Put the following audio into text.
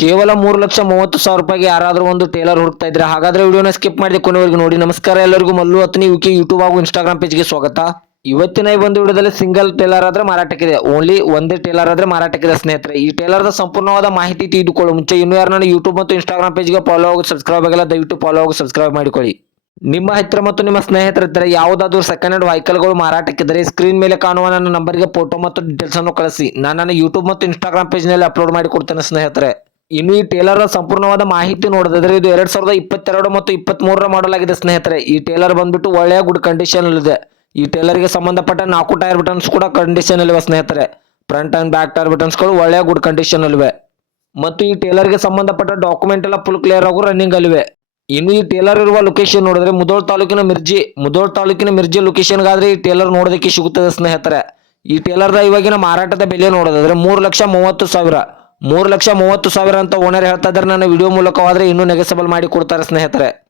ಕೇವಲ ಮೂರು ಲಕ್ಷ ಮೂವತ್ತು ಸಾವಿರ ರೂಪಾಯಿಗೆ ಯಾರಾದರೂ ಒಂದು ಟೇಲರ್ ಹುಡುಕ್ತಾ ಇದ್ರೆ ಹಾಗಾದ್ರೆ ವಿಡಿಯೋನ ಸ್ಕಿಪ್ ಮಾಡಿದೆ ಕೊನೆವರೆಗೂ ನೋಡಿ. ನಮಸ್ಕಾರ ಎಲ್ಲರಿಗೂ. ಮಲ್ಲು ಹತ್ತನೇ ಯುಕೆ ಯೂಟ್ಯೂಬ್ ಹಾಗೂ ಇನ್ಸ್ಟಾಗ್ರಾಮ್ ಪೇಜ್ಗೆ ಸ್ವಾಗತ. ಇವತ್ತಿನ ಈ ಒಂದು ವಿಡಿಯೋದಲ್ಲಿ ಸಿಂಗಲ್ ಟೇಲರ್ ಆದ್ರೆ ಮಾರಾಟಕ್ಕಿದೆ. ಓನ್ಲಿ ಒಂದೇ ಟೇಲರ್ ಆದ್ರೆ ಮಾರಾಟಕ್ಕಿದೆ ಸ್ನೇಹಿತರೆ. ಈ ಟೇಲರ್ದ ಸಂಪೂರ್ಣವಾದ ಮಾಹಿತಿ ತಿಳಿದುಕೊಳ್ಳೋ. ಮುಂಚೆ ಇನ್ನೂ ಯಾರು ನನ್ನ ಯೂಟ್ಯೂಬ್ ಮತ್ತು ಇನ್ಸ್ಟಾಗ್ರಾಮ್ ಪೇಜ್ಗೆ ಫಾಲೋ ಆಗಿ ಸಬ್ಸ್ಕ್ರೈಬ್ ಆಗಿಲ್ಲ, ದಯವಿಟ್ಟು ಫಾಲೋ ಆಗಿ ಸಬ್ಸ್ಕ್ರೈಬ್ ಮಾಡಿಕೊಳ್ಳಿ. ನಿಮ್ಮ ಹತ್ತಿರ ಮತ್ತು ನಿಮ್ಮ ಸ್ನೇಹಿತರ ಹತ್ತಿರ ಯಾವುದಾದ್ರೂ ಸೆಕೆಂಡ್ ಹ್ಯಾಂಡ್ ವೆಹಿಕಲ್ಗಳು ಮಾರಾಟಕ್ಕಿದ್ದರೆ ಸ್ಕ್ರೀನ್ ಮೇಲೆ ಕಾಣುವ ನನ್ನ ನಂಬರ್ಗೆ ಫೋಟೋ ಮತ್ತು ಡೀಟೇಲ್ಸ್ ಅನ್ನು ಕಳಿಸಿ. ನಾನು ನನ್ನ ಯೂಟ್ಯೂಬ್ ಮತ್ತು ಇನ್ಸ್ಟಾಗ್ರಾಮ್ ಪೇಜ್ನಲ್ಲಿ ಅಪ್ಲೋಡ್ ಮಾಡಿ ಕೊಡ್ತೇನೆ ಸ್ನೇಹಿತರೆ. ಇನ್ನು ಈ ಟೇಲರ್ ಸಂಪೂರ್ಣವಾದ ಮಾಹಿತಿ ನೋಡಿದ್ರೆ ಇದು ಎರಡ್ ಸಾವಿರದ ಇಪ್ಪತ್ತೆರಡು ಮತ್ತು ಇಪ್ಪತ್ತ್ ಮೂರರ ಮಾಡಲ್ ಆಗಿದೆ ಸ್ನೇಹಿತರೆ. ಈ ಟೇಲರ್ ಬಂದ್ಬಿಟ್ಟು ಒಳ್ಳೆಯ ಗುಡ್ ಕಂಡೀಷನ್ ಇದೆ ಈ ಟೇಲರ್ಗೆ ಸಂಬಂಧಪಟ್ಟ ನಾಲ್ಕು ಟೈರ್ ಬಟನ್ಸ್ ಕೂಡ ಕಂಡೀಷನ್ ಇವೆ ಸ್ನೇಹಿತರೆ. ಫ್ರಂಟ್ ಅಂಡ್ ಬ್ಯಾಕ್ ಟೈರ್ ಬಟನ್ಸ್ಗಳು ಒಳ್ಳೆಯ ಗುಡ್ ಕಂಡೀಷನ್ ಅಲ್ಲಿವೆ. ಮತ್ತು ಈ ಟೇಲರ್ಗೆ ಸಂಬಂಧಪಟ್ಟ ಡಾಕ್ಯುಮೆಂಟ್ ಎಲ್ಲ ಫುಲ್ ಕ್ಲಿಯರ್ ಆಗು ರನ್ನಿಂಗ್ ಅಲ್ಲಿವೆ. ಇನ್ನು ಈ ಟೇಲರ್ ಇರುವ ಲೊಕೇಶನ್ ನೋಡಿದ್ರೆ ಮುದೋಳ್ ತಾಲೂಕಿನ ಮಿರ್ಜಿ, ಮುದೋಳ್ ತಾಲೂಕಿನ ಮಿರ್ಜಿ ಲೊಕೇಶನ್ಗಾದ್ರೆ ಈ ಟೇಲರ್ ನೋಡೋದಕ್ಕೆ ಸಿಗುತ್ತದೆ ಸ್ನೇಹಿತರೆ. ಈ ಟೇಲರ್ದ ಇವಾಗಿನ ಮಾರಾಟದ ಬೆಲೆ ನೋಡೋದಾದ್ರೆ ಮೂರು ಲಕ್ಷ ಮೂವತ್ತು ಸಾವಿರ. ಮೂರು ಲಕ್ಷ ಮೂವತ್ತು ಸಾವಿರ ಅಂತ ಓನರ್ ಹೇಳ್ತಾ ಇದ್ದಾರೆ. ನನ್ನ ವಿಡಿಯೋ ಮೂಲಕವಾದ್ರೆ ಇನ್ನೂ ನೆಗೆಸಬಲ್ ಮಾಡಿ ಕೊಡ್ತಾರೆ ಸ್ನೇಹಿತರೆ.